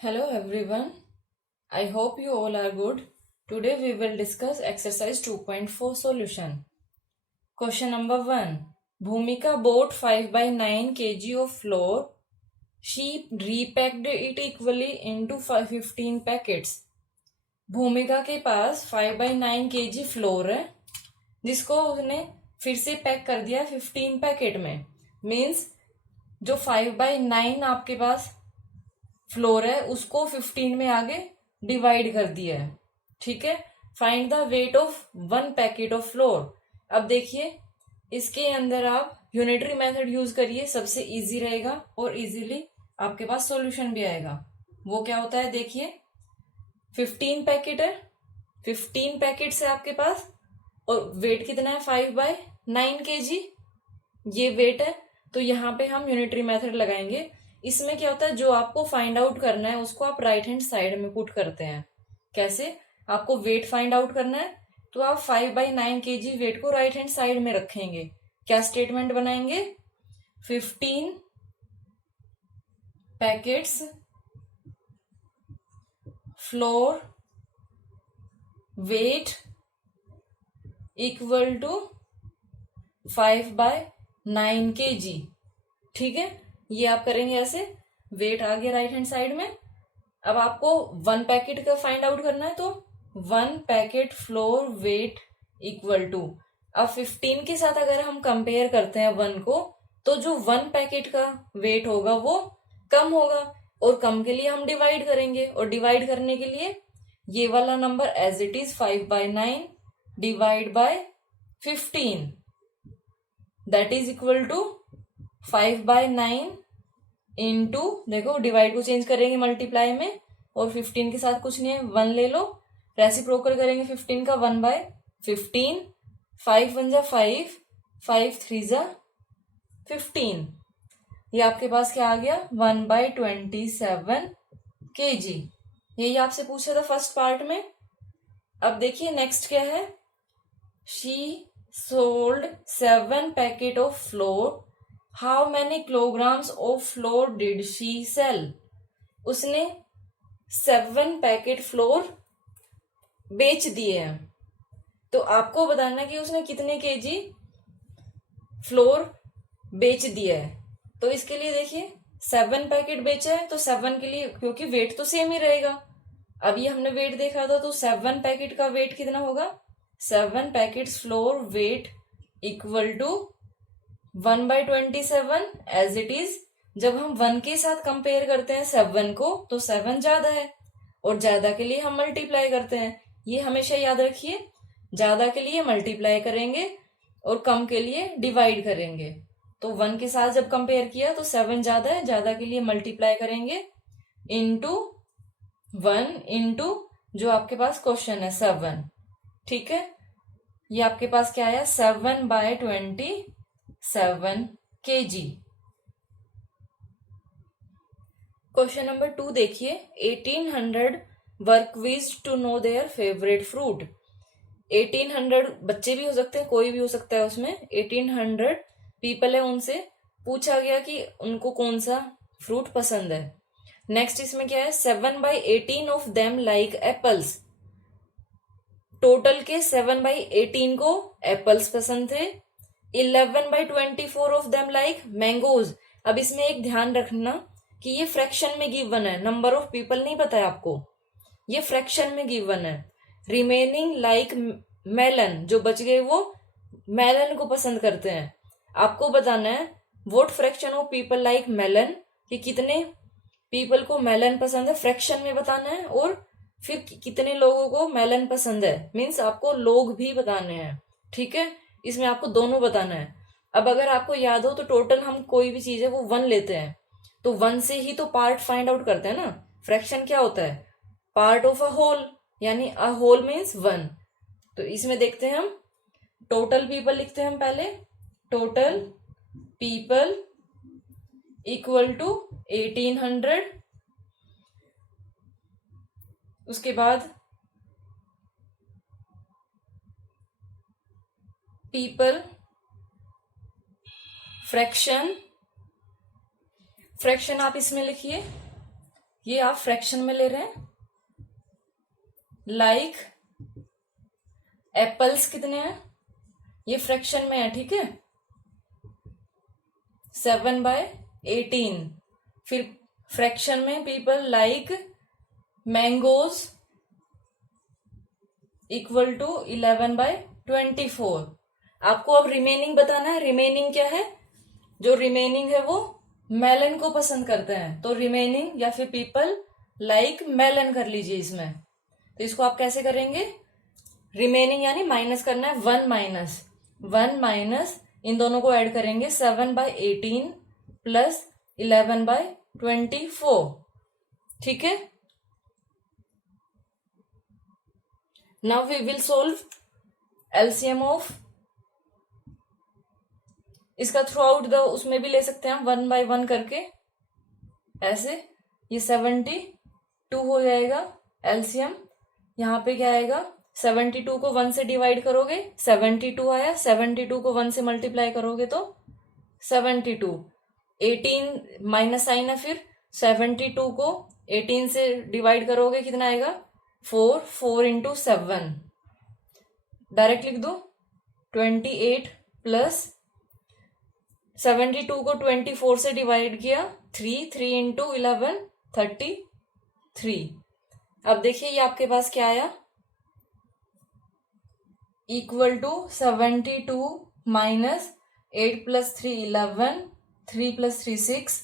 Hello everyone. I hope you all are good. Today we will discuss exercise 2.4 solution. Question number 1. Bhumika bought 5 by 9 kg of flour. She repacked it equally into 15 packets. भूमिका के पास 5 by 9 kg floor है जिसको उसने फिर से pack कर दिया 15 packet में. मीन्स जो 5 by 9 आपके पास फ्लोर है उसको 15 में आगे डिवाइड कर दिया है. ठीक है. Find the weight of 1 packet of floor. अब देखिए इसके अंदर आप यूनिटरी मेथड यूज करिए, सबसे इजी रहेगा और इजीली आपके पास सॉल्यूशन भी आएगा. वो क्या होता है देखिए, 15 पैकेट है, 15 पैकेट्स है आपके पास और वेट कितना है 5 बाय 9 kg ये वेट है. तो यहाँ पे हम यूनिटरी मेथड लगाएंगे. इसमें क्या होता है, जो आपको फाइंड आउट करना है उसको आप राइट हैंड साइड में पुट करते हैं. कैसे? आपको वेट फाइंड आउट करना है तो आप 5 बाई 9 kg वेट को राइट हैंड साइड में रखेंगे. क्या स्टेटमेंट बनाएंगे? 15 packets flour weight equal to 5 by 9 kg. ठीक है, ये आप करेंगे ऐसे. वेट आ गया राइट हैंड साइड में. अब आपको 1 पैकेट का फाइंड आउट करना है तो 1 packet flour weight equal to. अब 15 के साथ अगर हम कंपेयर करते हैं 1 को तो जो 1 पैकेट का वेट होगा वो कम होगा और कम के लिए हम डिवाइड करेंगे. और डिवाइड करने के लिए ये वाला number as it is 5 by 9 divide by 15 that is equal to 5 by 9 इंटू, देखो डिवाइड को चेंज करेंगे मल्टीप्लाई में और 15 के साथ कुछ नहीं है 1 ले लो, रेसिप्रोकल करेंगे 15 का 1 बाय 15. 5 1 जा 5, 5 3 जा 15. ये आपके पास क्या आ गया 1 बाय 27 kg. यही आपसे पूछा था फर्स्ट पार्ट में. अब देखिए नेक्स्ट क्या है. She sold 7 packet of flour. How many kilograms of flour did she sell. उसने 7 पैकेट फ्लोर बेच दिए हैं. तो आपको बताना कि उसने कितने केजी फ्लोर बेच दिया है. तो इसके लिए देखिए 7 पैकेट बेचा है तो 7 के लिए, क्योंकि वेट तो सेम ही रहेगा. अभी हमने वेट देखा था तो 7 पैकेट का वेट कितना होगा, 7 packets flour weight equal to 1 by 27 as it is. जब हम 1 के साथ कंपेयर करते हैं 7 को तो 7 ज्यादा है और ज्यादा के लिए हम मल्टीप्लाई करते हैं. ये हमेशा याद रखिए, ज्यादा के लिए मल्टीप्लाई करेंगे और कम के लिए डिवाइड करेंगे. तो 1 के साथ जब कंपेयर किया तो 7 ज्यादा है, ज्यादा के लिए मल्टीप्लाई करेंगे इंटू 1 इंटू जो आपके पास क्वेश्चन है 7. ठीक है, ये आपके पास क्या आया 7 बाय 27 kg. क्वेश्चन नंबर 2 देखिए. 1800 work quiz to know their favourite fruit. 1800 बच्चे भी हो सकते हैं, कोई भी हो सकता है उसमें. 1800 पीपल है, उनसे पूछा गया कि उनको कौन सा फ्रूट पसंद है. नेक्स्ट इसमें क्या है 7 by 18 of them like apples. Total के 7 बाई 18 को एप्पल्स पसंद थे. 11 by 24 of them like mangoes. अब इसमें एक ध्यान रखना कि ये फ्रैक्शन में गिवन है, नंबर ऑफ पीपल नहीं पता है आपको, ये फ्रैक्शन में गिवन है. रिमेनिंग लाइक मेलन, जो बच गए वो मेलन को पसंद करते हैं. आपको बताना है what fraction of people like melon, कि कितने पीपल को मेलन पसंद है, फ्रैक्शन में बताना है. और फिर कितने लोगों को मेलन पसंद है, मीन्स आपको लोग भी बताने हैं. ठीक है, इसमें आपको दोनों बताना है. अब अगर आपको याद हो तो टोटल हम कोई भी चीज है वो 1 लेते हैं तो 1 से ही तो पार्ट फाइंड आउट करते हैं ना. फ्रैक्शन क्या होता है, पार्ट ऑफ अ होल, यानी अ होल मीन्स 1. तो इसमें देखते हैं हम टोटल पीपल लिखते हैं हम पहले. Total people equal to 1800. उसके बाद पीपल फ्रैक्शन, फ्रैक्शन आप इसमें लिखिए ये आप फ्रैक्शन में ले रहे हैं। लाइक एप्पल्स कितने हैं, ये फ्रैक्शन में है, ठीक है, 7/18। फिर फ्रैक्शन में people like mangoes equal to 11/24। आपको अब रिमेनिंग बताना है। रिमेनिंग क्या है, जो रिमेनिंग है वो मेलन को पसंद करते हैं, तो रिमेनिंग या फिर पीपल लाइक मेलन कर लीजिए इसमें। तो इसको आप कैसे करेंगे, रिमेनिंग यानी माइनस करना है, 1 माइनस इन दोनों को ऐड करेंगे, 7/18 प्लस 11/24, ठीक है। Now we will solve LCM of, इसका थ्रू आउट द उसमें भी ले सकते हैं हम 1/1 करके, ऐसे ये 72 हो जाएगा एलसीएम। यहाँ पे क्या आएगा, 72 को 1 से डिवाइड करोगे 72 आया, 72 को 1 से मल्टीप्लाई करोगे तो 72, 18 माइनस साइन है, फिर 72 को 18 से डिवाइड करोगे कितना आएगा, 4 इंटू 7, डायरेक्ट लिख दो 28 प्लस 72 को 24 से डिवाइड किया 3 इंटू 11 33। अब देखिए ये आपके पास क्या आया, equal to 72 minus 8 plus 3 11, 3 plus 3 6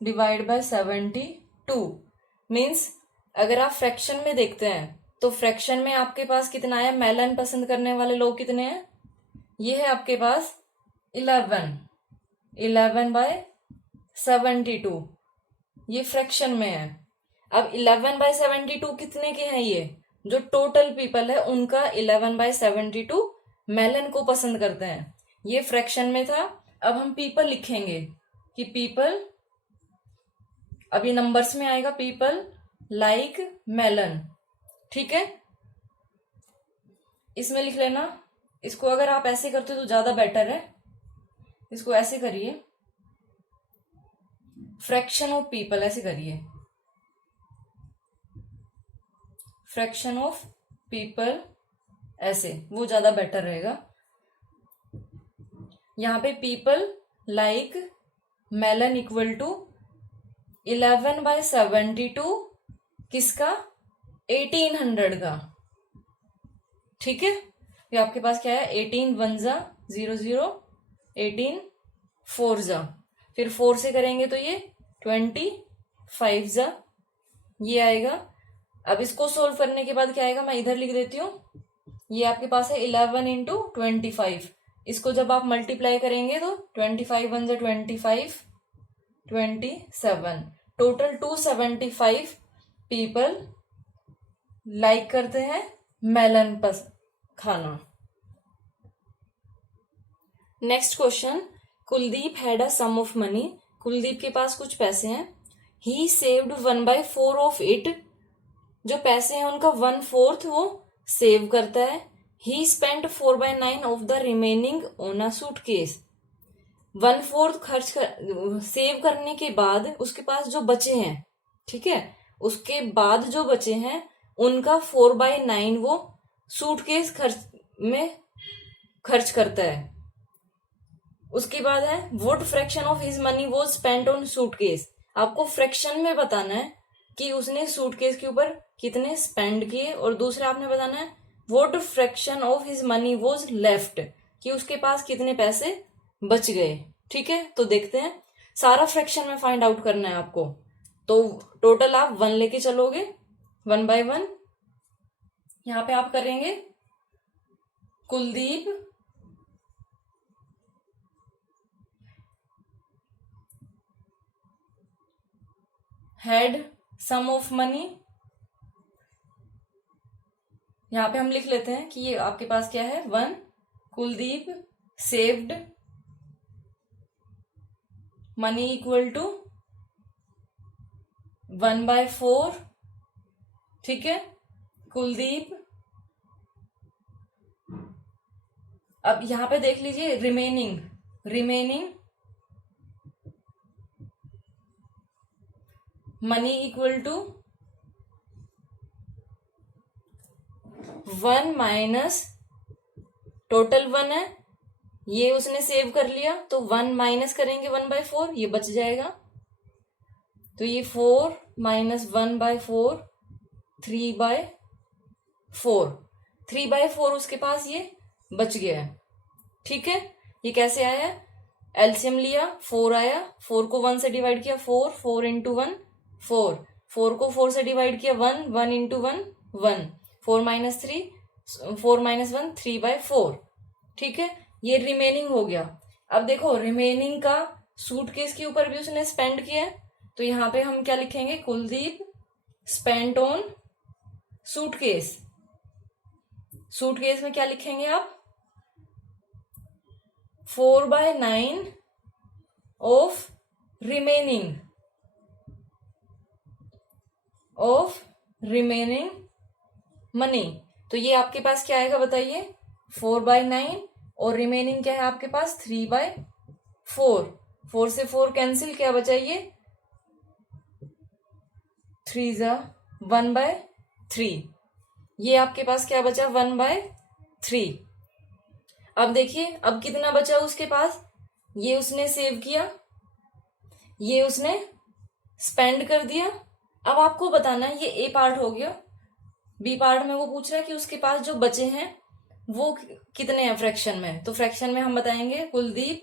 divide by 72। Means अगर आप फ्रैक्शन में देखते हैं तो फ्रैक्शन में आपके पास कितना है, मेलन पसंद करने वाले लोग कितने हैं, ये है आपके पास 11/72, ये फ्रैक्शन में है। अब 11/72 कितने के हैं, ये जो टोटल पीपल है उनका 11/72 मेलन को पसंद करते हैं, ये फ्रैक्शन में था। अब हम पीपल लिखेंगे कि पीपल, अभी नंबर्स में आएगा, पीपल लाइक मेलन, ठीक है। इसमें लिख लेना, इसको अगर आप ऐसे करते तो ज्यादा बेटर है, इसको ऐसे करिए, फ्रैक्शन ऑफ पीपल ऐसे करिए, फ्रैक्शन ऑफ पीपल ऐसे, वो ज्यादा बेटर रहेगा। यहां पे people like melon equal to 11/72 किसका, 1800 का, ठीक है। ये आपके पास क्या है, 18 1 जा 0 0, 18 4 जा, फिर 4 से करेंगे तो ये 25 जा, ये आएगा। अब इसको सोल्व करने के बाद क्या आएगा, मैं इधर लिख देती हूँ, ये आपके पास है 11 इंटू 25, इसको जब आप मल्टीप्लाई करेंगे तो 25 1 जा 25, 27, टोटल 275 पीपल लाइक करते हैं मेलन पस खाना। Next question, Kuldeep had a sum of money, Kuldeep के पास कुछ पैसे हैं, ही सेव्ड 1/4 ऑफ इट, जो पैसे हैं उनका 1/4 वो सेव करता है, ही spent 4/9 of the remaining on a suitcase, 1/4 खर्च कर सेव करने के बाद उसके पास जो बचे हैं, ठीक है, उसके बाद जो बचे हैं उनका 4/9 वो सूटकेस में खर्च करता है। उसके बाद है what fraction of his money was spent on suitcase, आपको फ्रैक्शन में बताना है कि उसने सूटकेस के ऊपर कितने स्पेंड किए, और दूसरा आपने बताना है what fraction of his money was left, कि उसके पास कितने पैसे बच गए, ठीक है। तो देखते हैं, सारा फ्रैक्शन में फाइंड आउट करना है आपको, तो टोटल आप 1 लेके चलोगे 1/1। यहां पे आप करेंगे Kuldeep had sum of money, यहां पे हम लिख लेते हैं कि ये आपके पास क्या है 1, Kuldeep saved money equal to 1/4, ठीक है, कुलदीप। अब यहां पे देख लीजिए remaining money equal to 1 minus total 1 है, ये उसने सेव कर लिया तो 1 माइनस करेंगे 1/4, ये बच जाएगा। तो ये 4 माइनस 1/4 3/4, 3/4 उसके पास ये बच गया है। ठीक है, ये कैसे आया? एलसीएम लिया, 4 आया, 4 को 1 से डिवाइड किया 4, 4 इंटू 1 4, 4 को 4 से डिवाइड किया 1, 1 इंटू 1 1, 4 माइनस 3 4 माइनस 1 3/4। ठीक है, ये रिमेनिंग हो गया। अब देखो रिमेनिंग का सूटकेस के ऊपर भी उसने स्पेंड किया है, तो यहाँ पे हम क्या लिखेंगे? Kuldeep spent on suitcase. Suitcase में क्या लिखेंगे आप? 4/9 ऑफ रिमेनिंग मनी। तो ये आपके पास क्या आएगा बताइए? 4/9 और रिमेनिंग क्या है आपके पास? 3/4। 4 से 4 कैंसिल, क्या बचा? ये 3 1/3। ये आपके पास क्या बचा? 1/3। अब देखिए अब कितना बचा उसके पास? ये उसने सेव किया, ये उसने स्पेंड कर दिया। अब आपको बताना है, ये ए पार्ट हो गया। बी पार्ट में वो पूछ रहा है कि उसके पास जो बचे हैं वो कितने हैं फ्रैक्शन में। तो फ्रैक्शन में हम बताएंगे कुलदीप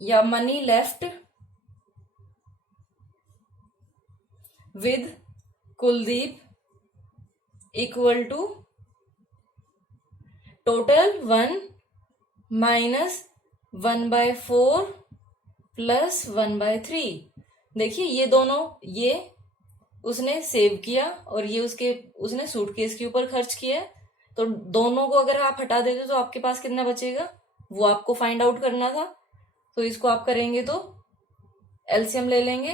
या money left with Kuldeep equal to total 1 minus 1/4 plus 1/3। देखिए ये दोनों, ये उसने सेव किया और ये उसने सूटकेस के ऊपर खर्च किया। तो दोनों को अगर आप हटा देते तो आपके पास कितना बचेगा, वो आपको फाइंड आउट करना था। तो इसको आप करेंगे तो एलसीएम ले लेंगे।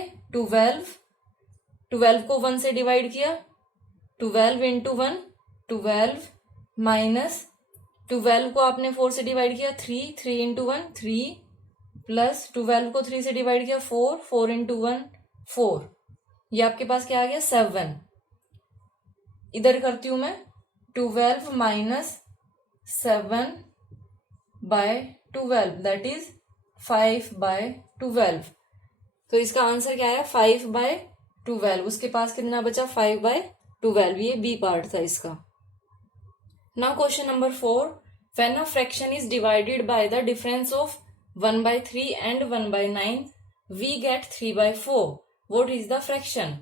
12 को 1 से डिवाइड किया, 12 इंटू 1 12 माइनस 12 को आपने 4 से डिवाइड किया 3, 3 इंटू 1 3 प्लस 12 को 3 से डिवाइड किया 4, 4 इंटू 1 4। ये आपके पास क्या आ गया? 7। इधर करती हूं मैं, 12 माइनस 7/12 दैट इज 5/12। तो इसका आंसर क्या है? 5/12। उसके पास कितना बचा? 5/12। ये बी पार्ट था इसका। Now question number 4, when a fraction is divided by the difference of 1/3 and 1/9 we get 3/4, what is the fraction?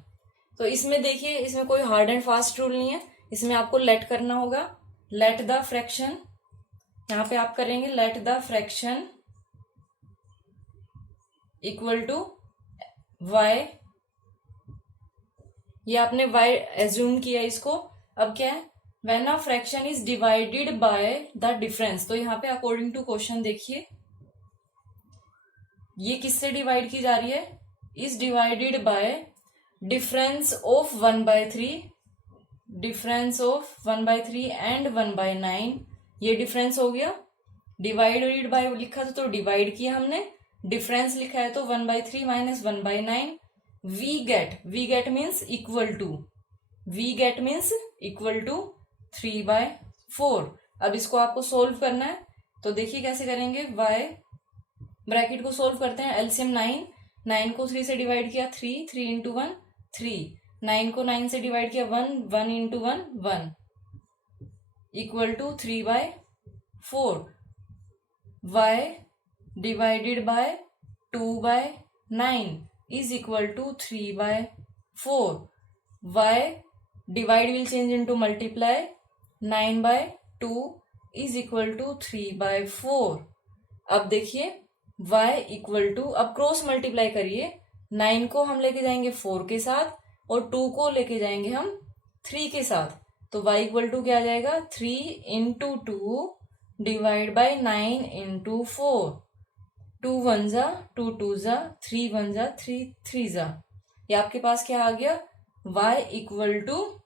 तो इसमें देखिए, इसमें कोई हार्ड एंड फास्ट रूल नहीं है, इसमें आपको लेट करना होगा। लेट द फ्रैक्शन, यहां पे आप करेंगे let the fraction equal to y। ये आपने y एज्यूम किया इसको। अब क्या है? When a fraction is divided by the difference, तो यहाँ पे अकॉर्डिंग टू क्वेश्चन देखिए ये किससे डिवाइड की जा रही है? Is divided bye difference of 1/3, difference of 1/3 and 1/9। ये डिफरेंस हो गया। डिवाइडेड बाय लिखा था तो डिवाइड किया हमने, डिफरेंस लिखा है तो 1/3 minus 1/9। We get means equal to 3/4। अब इसको आपको सोल्व करना है, तो देखिए कैसे करेंगे। y ब्रैकेट को सोल्व करते हैं। एलसीएम 9 को 3 से डिवाइड किया 3, 3 इंटू 1 3, 9 को 9 से डिवाइड किया 1, 1 into 1 1 equal to 3/4। y divided by 2/9 is equal to 3/4। y divide will change into multiply, 9/2 is equal to 3/4। अब देखिए y इक्वल टू, अब क्रॉस मल्टीप्लाई करिए, 9 को हम लेके जाएंगे 4 के साथ और 2 को लेके जाएंगे हम 3 के साथ। तो y इक्वल टू क्या आ जाएगा? 3 इंटू 2 डिवाइड बाई 9 इंटू 4। 2 1 जा 2 2 जा 3 1 जा 3 3 जा। ये आपके पास क्या आ गया? y equal to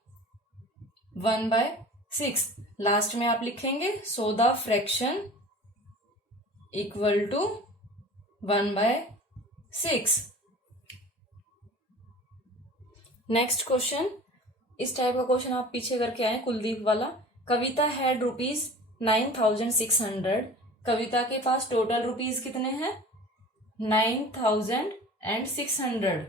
1/6। लास्ट में आप लिखेंगे so the fraction equal to 1/6। Next question, इस टाइप का क्वेश्चन आप पीछे करके आए कुलदीप वाला। कविता हैड ₹9,600। कविता के पास टोटल रुपीज कितने हैं? 9,600।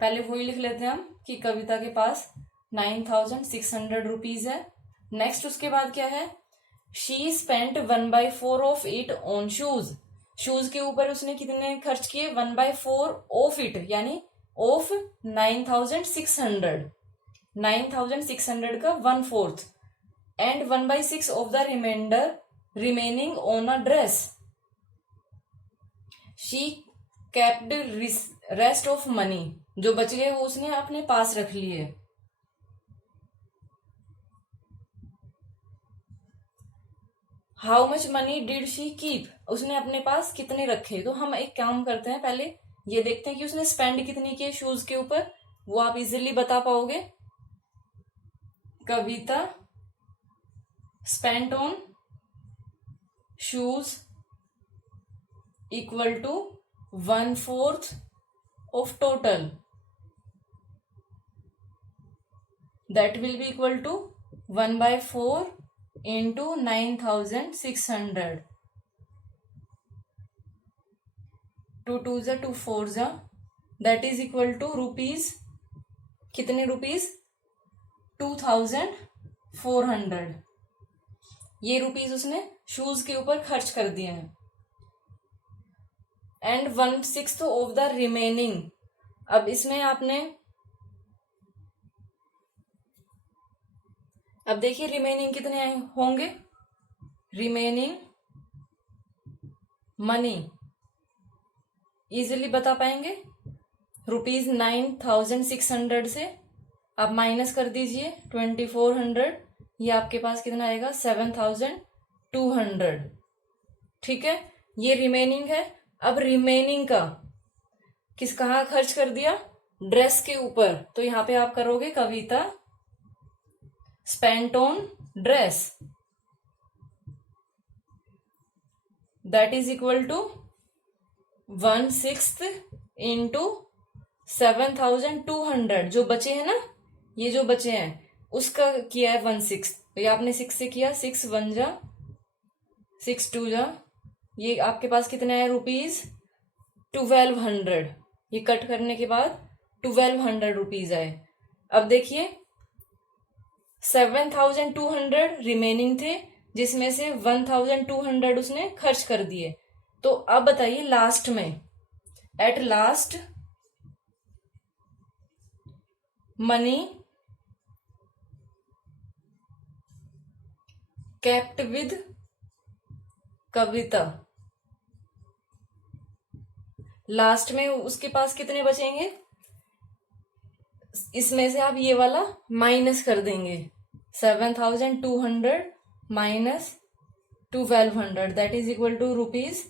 पहले वही लिख लेते हैं हम कि कविता के पास 9,600 रुपीज है। नेक्स्ट उसके बाद क्या है? She spent 1/4 of it on shoes. Shoes के ऊपर उसने कितने खर्च किए? 1/4 ऑफ इट, यानी ऑफ 9,600। 9,600 का 1/4 and 1/6 of the remaining on a dress. She capped rest of money. जो बच गए वो उसने अपने पास रख लिए। How much money did she keep. उसने अपने पास कितने रखे? तो हम एक काम करते हैं, पहले ये देखते हैं कि उसने स्पेंड कितनी की शूज के ऊपर, वो आप इजीली बता पाओगे। Kavita spent on shoes equal to 1/4 of total, that will be equal to 1/4 into 9,600. 2 2s 2 4s, that is equal to rupees, कितने रुपीज? 2,400। ये रुपीज उसने शूज के ऊपर खर्च कर दिए हैं। And 1/6 of the remaining. अब इसमें आपने, अब देखिए रिमेनिंग कितने होंगे? रिमेनिंग मनी इजीली बता पाएंगे। रुपीज 9,600 से आप माइनस कर दीजिए 2,400, ये आपके पास कितना आएगा? 7,200। ठीक है, ये रिमेनिंग है। अब रिमेनिंग का कहाँ खर्च कर दिया? ड्रेस के ऊपर। तो यहां पे आप करोगे कविता spent on dress, that is equal to 1/6 into 7,200। जो बचे हैं ना, ये जो बचे हैं उसका किया है 1/6। तो ये आपने 6 से किया, 6 1 जा 6 2 जा, ये आपके पास कितने आए? रुपीज 1,200। ये कट करने के बाद 1,200 रुपीज आए। अब देखिए 7,200 रिमेनिंग थे, जिसमें से 1,200 उसने खर्च कर दिए। तो अब बताइए लास्ट में, at last money kept with Kavita, last में उसके पास कितने बचेंगे? इसमें से आप ये वाला माइनस कर देंगे। 7,200 minus 1,200, that is equal to rupees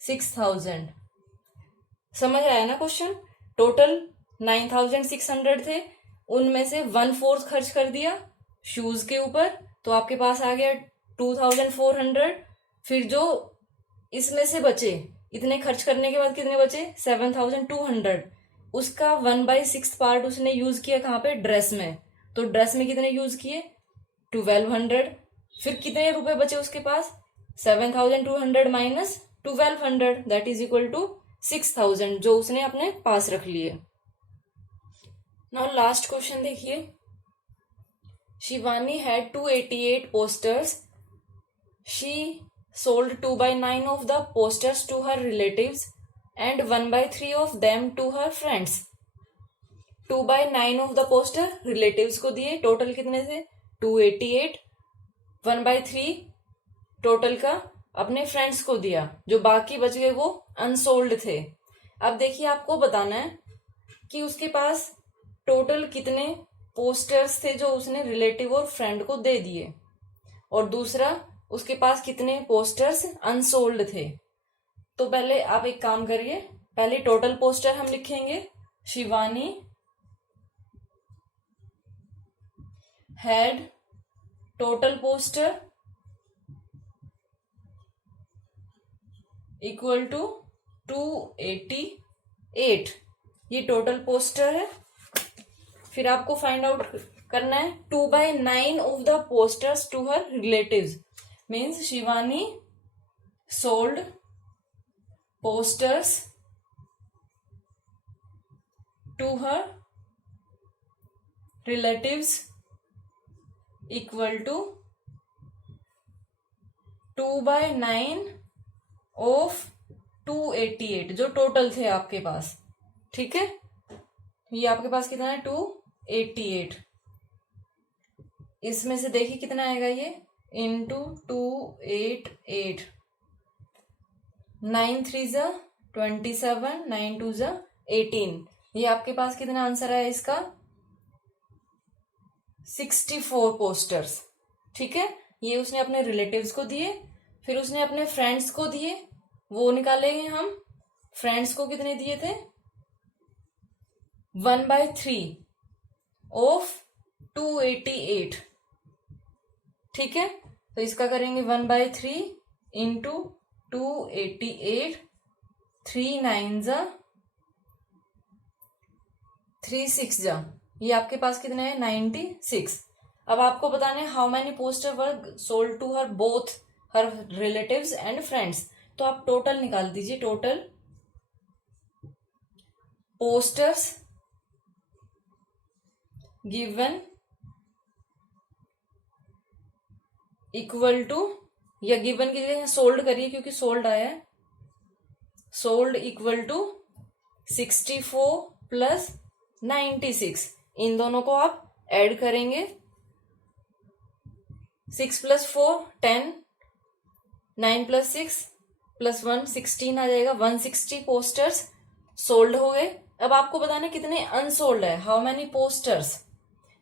6,000। समझ आया ना क्वेश्चन? टोटल 9,600 थे, उनमें से 1/4 खर्च कर दिया शूज के ऊपर, तो आपके पास आ गया 2,400। फिर जो इसमें से बचे, इतने खर्च करने के बाद कितने बचे? 7,200। उसका 1/6 पार्ट उसने यूज किया कहाँ पे? ड्रेस में। तो ड्रेस में कितने यूज किए? 1,200। फिर कितने रुपए बचे उसके पास? 7,200 minus 1,200, that is equal to 6,000, जो उसने अपने पास रख लिए। नाउ लास्ट क्वेश्चन देखिए। Shivani had 288 posters. She sold 2/9 of the posters to her relatives and 1/3 of them to her friends. 2/9 of the poster relatives को दिए, टोटल कितने थे? 288। 1/3 टोटल का अपने फ्रेंड्स को दिया, जो बाकी बच गए वो अनसोल्ड थे। अब देखिए आपको बताना है कि उसके पास टोटल कितने पोस्टर्स थे जो उसने रिलेटिव और फ्रेंड को दे दिए, और दूसरा उसके पास कितने पोस्टर्स अनसोल्ड थे। तो पहले आप एक काम करिए, पहले टोटल पोस्टर हम लिखेंगे। Shivani had total poster equal to 288। ये टोटल पोस्टर है। फिर आपको फाइंड आउट करना है 2/9 of the posters to her relatives, means Shivani sold posters to her relatives equal to 2/9 of 288, जो टोटल थे आपके पास। ठीक है, ये आपके पास कितना है 288। इसमें से देखिए कितना आएगा ये इंटू 288, 9 3 ज़ा 27, 9 2 ज़ा 18। ये आपके पास कितना आंसर है इसका 64 पोस्टर्स। ठीक है, ये उसने अपने रिलेटिव्स को दिए, फिर उसने अपने फ्रेंड्स को दिए, वो निकालेंगे हम। फ्रेंड्स को कितने दिए थे 1/3 ऑफ 288। ठीक है, तो इसका करेंगे 1/3 इंटू 288, 3 9 ज़ा 3 6 ज़ा, ये आपके पास कितने हैं 96। अब आपको बताना है how many poster were sold to her both her relatives and friends. तो आप टोटल निकाल दीजिए, total posters given equal to, या गिवन की जगह सोल्ड करिए क्योंकि सोल्ड आया है, सोल्ड इक्वल टू 64 प्लस 96। इन दोनों को आप ऐड करेंगे, 6 + 4 10, 9 + 6 + 1 16 आ जाएगा। 160 पोस्टर्स सोल्ड हो गए। अब आपको बताना है कितने अनसोल्ड है, हाउ मैनी पोस्टर्स।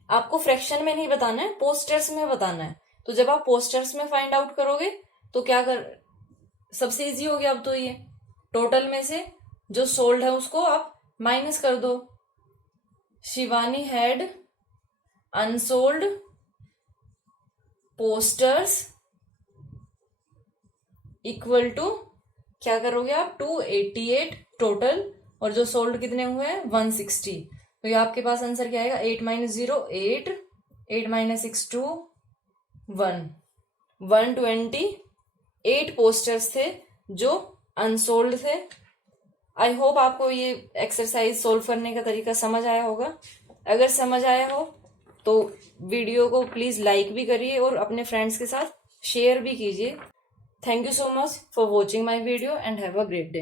आपको फ्रैक्शन में नहीं बताना है, पोस्टर्स में बताना है। तो जब आप पोस्टर्स में फाइंड आउट करोगे तो क्या कर, सबसे इजी हो गया। अब तो ये टोटल में से जो सोल्ड है उसको आप माइनस कर दो। Shivani had unsold posters equal to, क्या करोगे आप 288 टोटल, और जो सोल्ड कितने हुए हैं 160। तो ये आपके पास आंसर क्या आएगा 8 - 0 8, 8 - 6 2 1, 128 पोस्टर्स थे जो अनसोल्ड थे। आई होप आपको ये एक्सरसाइज सोल्व करने का तरीका समझ आया होगा। अगर समझ आया हो तो वीडियो को प्लीज लाइक भी करिए और अपने फ्रेंड्स के साथ शेयर भी कीजिए। Thank you so much for watching my video and have a great day.